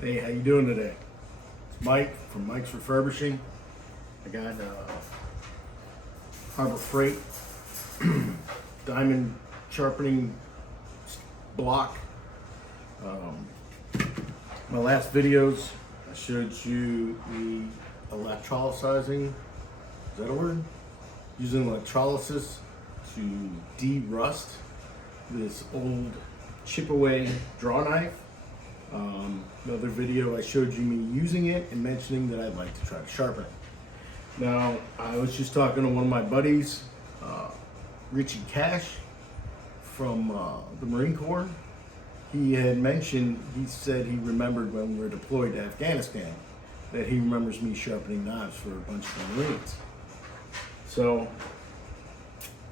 Hey, how you doing today? It's Mike from Mike's Refurbishing. I got Harbor Freight diamond sharpening block. My last videos, I showed you the electrolyzing. Is that a word? Using electrolysis to de-rust this old ChipAway Drawknife. Another video I showed you me using it and mentioning that I'd like to try to sharpen it. Now, I was just talking to one of my buddies, Richie Cash from the Marine Corps. He had mentioned, he said he remembered when we were deployed to Afghanistan, that he remembers me sharpening knives for a bunch of the Marines. So,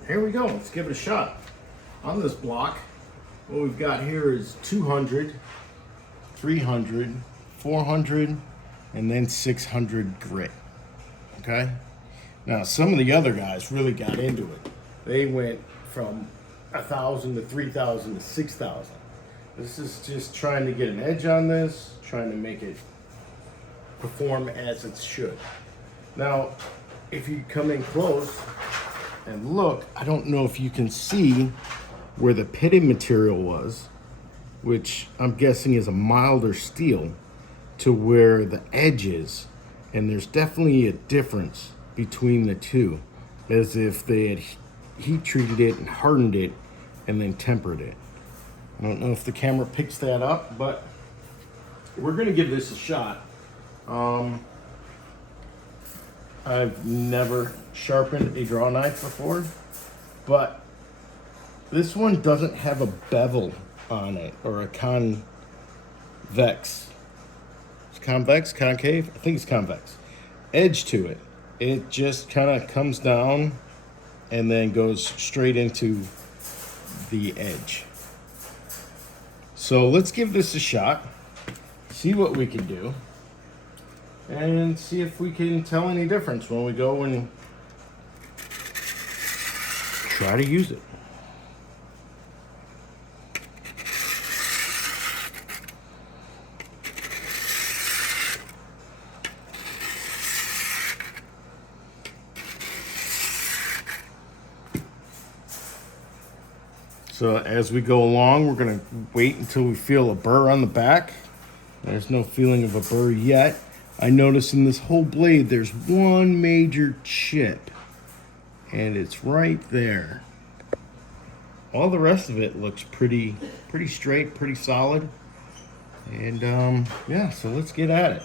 here we go, let's give it a shot. On this block, what we've got here is 200, 300, 400, and then 600 grit, okay? Now, some of the other guys really got into it. They went from 1,000 to 3,000 to 6,000. This is just trying to get an edge on this, trying to make it perform as it should. Now, if you come in close and look, I don't know if you can see where the pitted material was, which I'm guessing is a milder steel, to where the edge is. And there's definitely a difference between the two, as if they had heat treated it and hardened it and then tempered it. I don't know if the camera picks that up, but we're gonna give this a shot. I've never sharpened a draw knife before, but this one doesn't have a bevel on it, or a convex. It's convex, concave? I think it's convex. Edge to it. It just kind of comes down and then goes straight into the edge. So let's give this a shot, see what we can do, and see if we can tell any difference when we go and try to use it. So as we go along, we're gonna wait until we feel a burr on the back. There's no feeling of a burr yet. I notice in this whole blade, there's one major chip, and it's right there. All the rest of it looks pretty straight, pretty solid. And yeah, so let's get at it.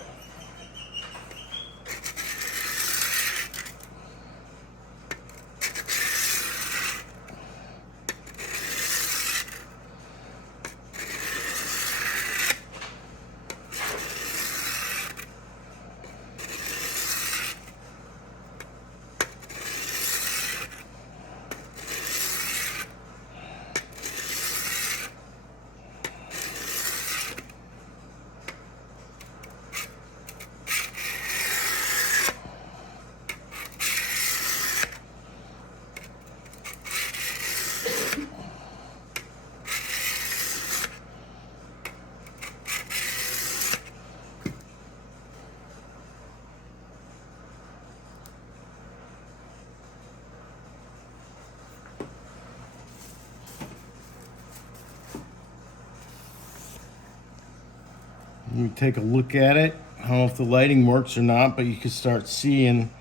You take a look at it. I don't know if the lighting works or not, but you can start seeing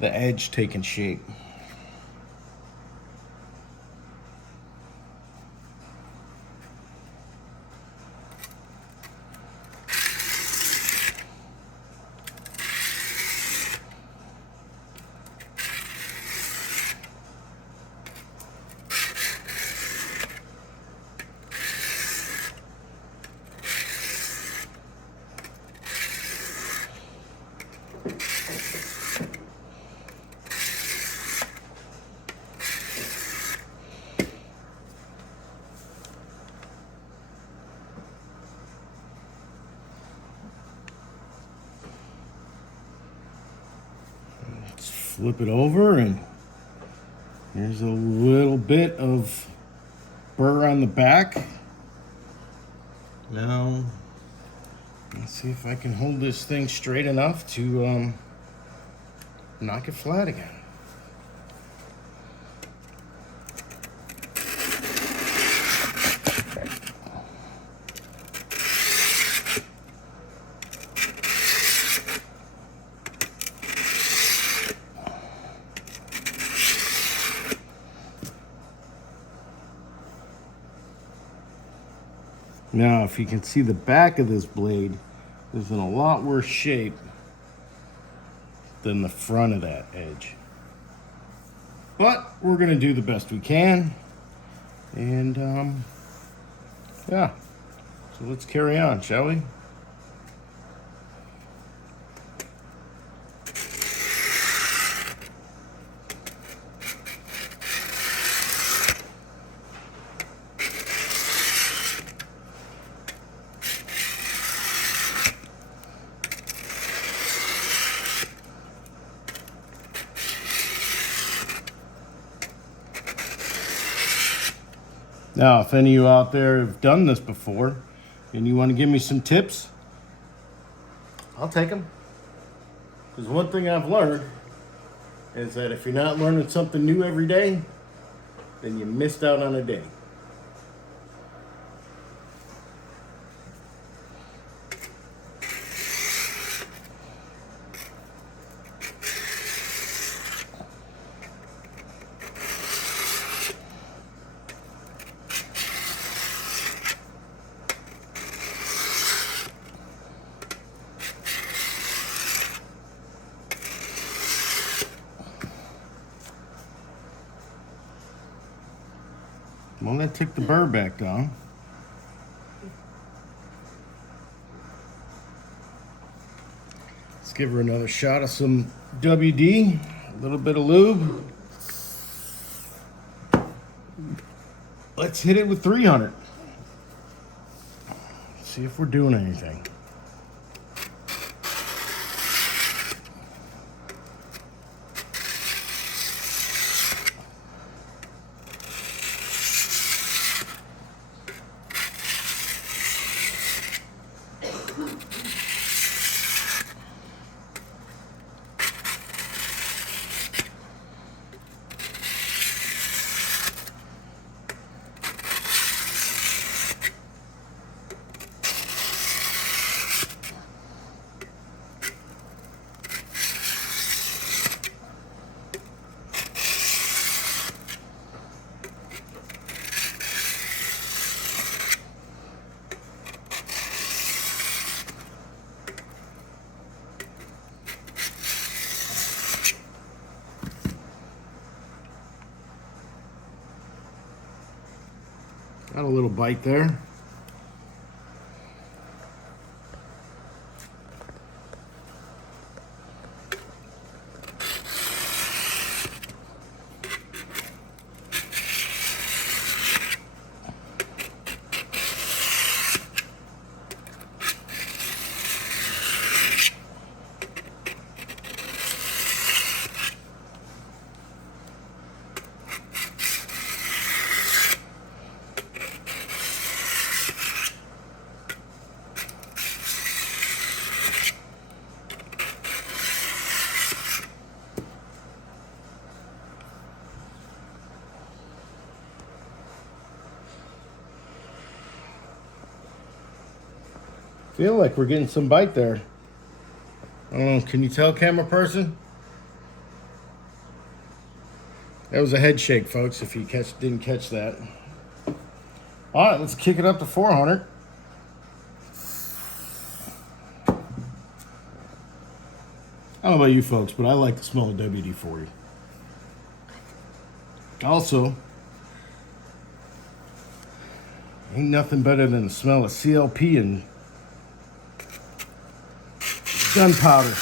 the edge taking shape. Let's flip it over, and here's a little bit of burr on the back. Now, Let's see if I can hold this thing straight enough to knock it flat again. Now, if you can see the back of this blade is in a lot worse shape than the front of that edge. But we're gonna do the best we can. And yeah, so let's carry on, shall we? Now, if any of you out there have done this before and you want to give me some tips, I'll take them. Because one thing I've learned is that if you're not learning something new every day, then you missed out on a day. Well, let's take the burr back down. Let's give her another shot of some WD, a little bit of lube. Let's hit it with 300. See if we're doing anything. Got a little bite there. Feel like we're getting some bite there. I don't know, can you tell, camera person? That was a head shake, folks, if you didn't catch that. All right, let's kick it up to 400. I don't know about you folks, but I like the smell of WD-40. Also, ain't nothing better than the smell of CLP and gunpowder.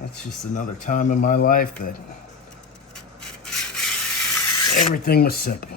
That's just another time in my life that everything was simple.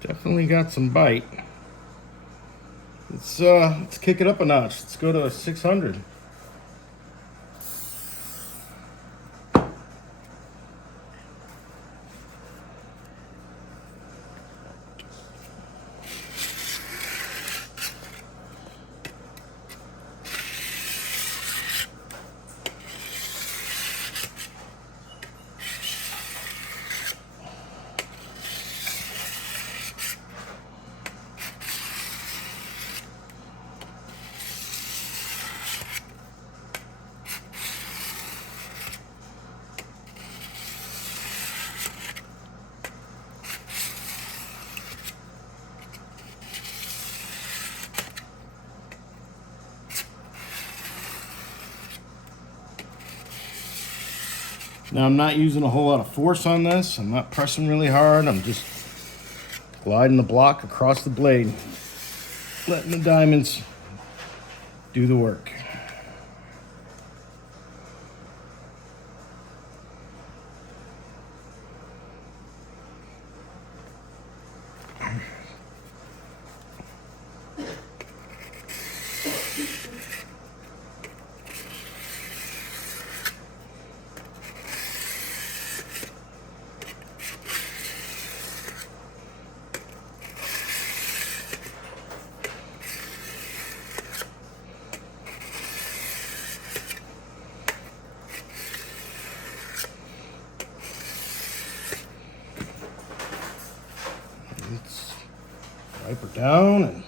Definitely got some bite. Let's kick it up a notch. Let's go to a 600. Now I'm not using a whole lot of force on this. I'm not pressing really hard. I'm just gliding the block across the blade, letting the diamonds do the work. Let's wipe her down and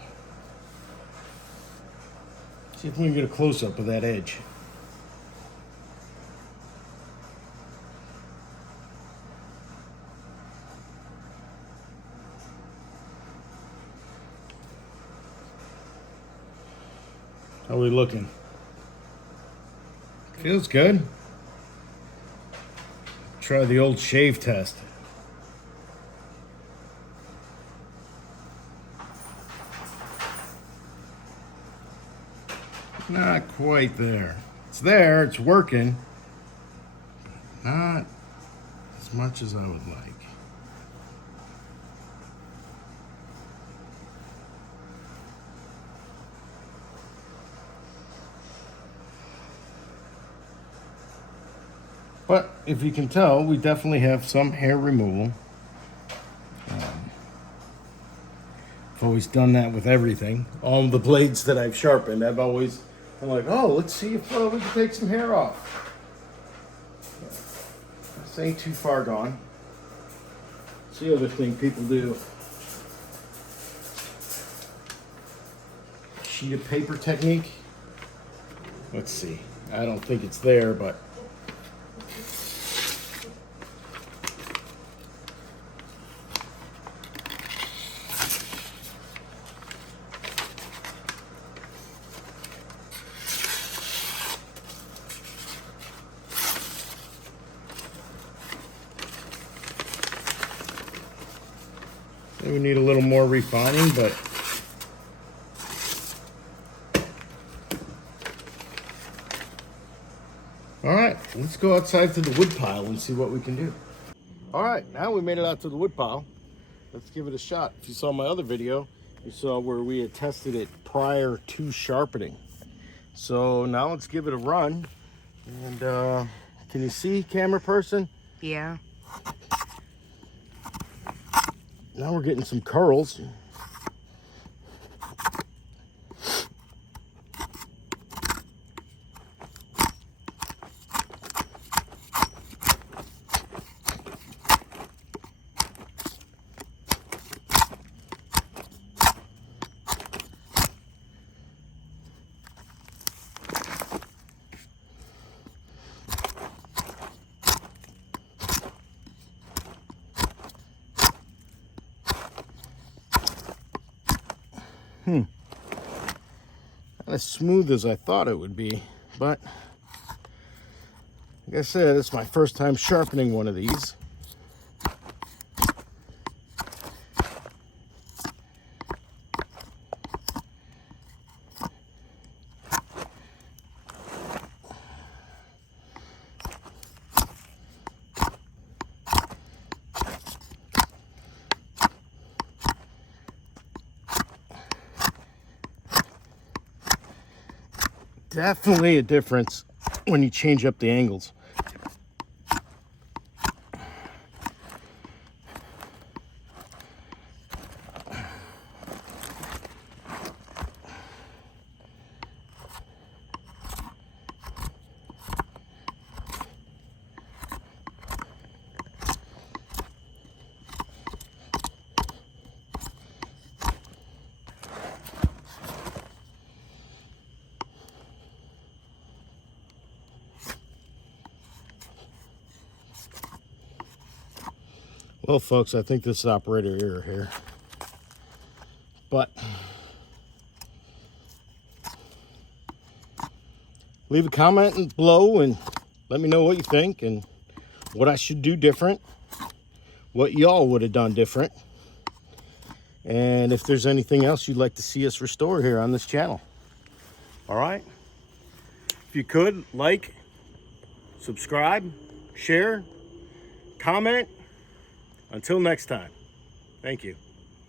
see if we can get a close-up of that edge. How are we looking? Feels good. Try the old shave test. Not quite there. It's there, it's working. Not as much as I would like. But if you can tell, we definitely have some hair removal. I've always done that with everything. All the blades that I've sharpened, I'm like, oh, let's see if we can take some hair off. This ain't too far gone. It's the other thing people do. Sheet of paper technique. Let's see. I don't think it's there, but we need a little more refining, but all right, let's go outside to the wood pile and see what we can do. All right, now we made it out to the wood pile. Let's give it a shot. If you saw my other video, you saw where we had tested it prior to sharpening. So now let's give it a run. And can you see, camera person? Yeah. Now we're getting some curls. Not as smooth as I thought it would be, but like I said, it's my first time sharpening one of these. definitely a difference when you change up the angles. Well, folks, I think this is operator error here. But leave a comment below and let me know what you think and what I should do different, what y'all would have done different, and if there's anything else you'd like to see us restore here on this channel. All right? If you could, like, subscribe, share, comment. Until next time, thank you.